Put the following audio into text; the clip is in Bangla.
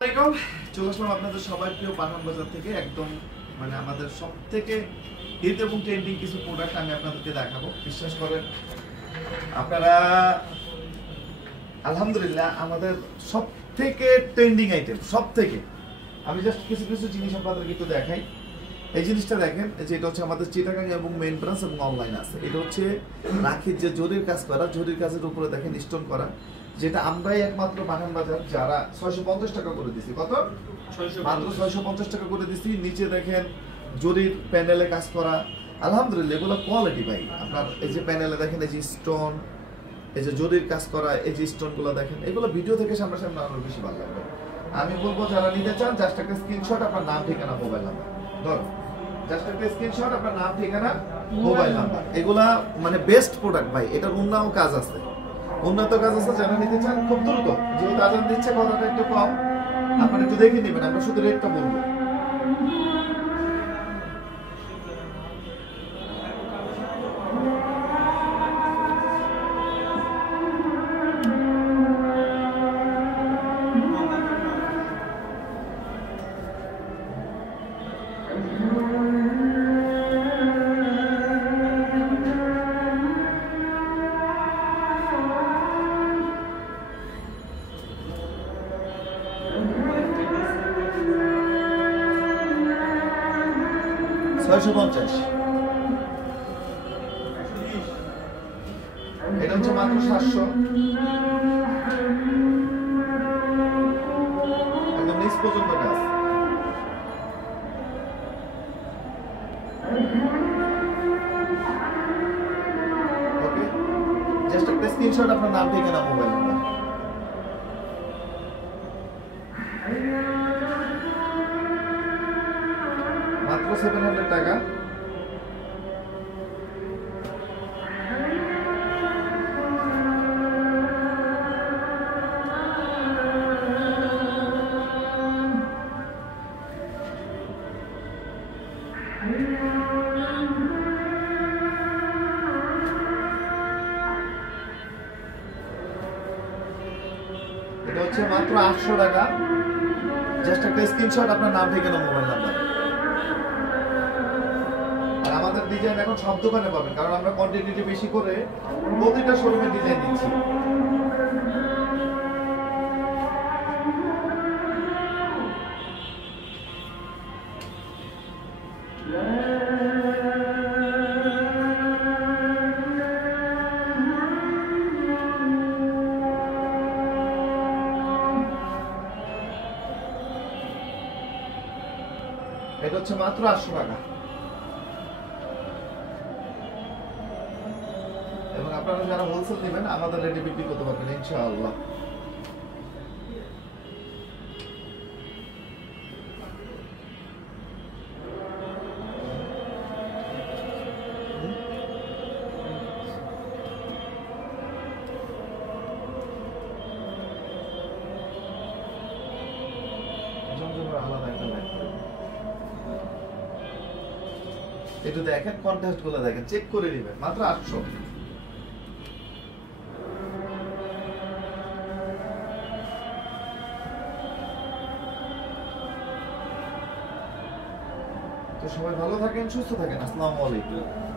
আসসালামু আলাইকুম। চলে আসলাম আপনাদের সবার প্রিয় পাঠান বাজার থেকে। একদম মানে আমাদের সব থেকে হিট এবং ট্রেন্ডিং কিছু প্রোডাক্ট আমি আপনাদেরকে দেখাবো। বিশ্বাস করেন আপনারা, আলহামদুলিল্লাহ আমাদের সব থেকে ট্রেন্ডিং আইটেম, সব থেকে আমি জাস্ট কিছু কিছু জিনিস আপনাদেরকে একটু দেখাই। এই জিনিসটা দেখেন, যে এটা হচ্ছে আমাদের চিটাগাং এবং মেইন ব্রাঞ্চ এবং অনলাইন আছে। এটা হচ্ছে রাখির যে জরির কাজ করা, জরির কাজের উপরে দেখেন স্টোন করা, যেটা আমরাই একমাত্র পাঠান বাজার যারা 650 টাকা করে দিছি। কত? মাত্র 650 টাকা করে দিছি। নিচে দেখেন জরির প্যানেলে কাজ করা, আলহামদুলিল্লাহ এগুলো কোয়ালিটি ভাই। আপনার এই যে প্যানেলে দেখেন এই যে স্টোন, এই যে জরির কাজ করা, এই যে স্টোন গুলো দেখেন, এগুলো ভিডিও থেকে সামনাসামনি আরো বেশি ভালো লাগবে। আমি বলবো যারা নিতে চান জাস্ট একটা স্ক্রিনশট, আপনার নাম ঠিকানা মোবাইল নাম্বার, ধর জাস্ট একটা স্ক্রিনশট, আপনার নাম ঠিকানা মোবাইল নাম্বার। এগুলা মানে বেস্ট প্রোডাক্ট ভাই। এটার উন্নত কাজ আছে, উন্নত কাজ আছে। যারা নিতে চান খুব দ্রুত, যেহেতু আজান দিচ্ছে কথাটা একটু কম, আপনারা একটু দেখে নেবেন। আমরা শুধু রেটটা বলবো। এটা হচ্ছে মাত্র 700, একদম নিচ পর্যন্ত কাজ। ওকে, জাস্ট একটা স্ক্রিনশট, আপনার নাম ঠিকানা মোবাইল নাম্বার। মাত্র 700 টাকা। এটা হচ্ছে মাত্র 800 টাকা। জাস্ট একটা স্ক্রিনশট, আপনার নাম ঠিকানা মোবাইল নাম্বার। আর আমাদের ডিজাইন এখন সব দোকানে পাবেন, কারণ আমরা কোয়ান্টিটি বেশি করে প্রতিটা শোরুমে ডিজাইন দিচ্ছি। এটা হচ্ছে মাত্র 800 টাকা। এবং আপনারা যারা হোলসেল নেবেন আমাদের রেটে বিক্রি করতে পারবেন ইনশাআল্লাহ। আলাদা একটা লাইট করে একটু দেখেন, কন্ট্রাস্ট গুলো দেখেন, চেক করে নেবেন। মাত্র 800। তো সবাই ভালো থাকেন, সুস্থ থাকেন। আসসালামু আলাইকুম।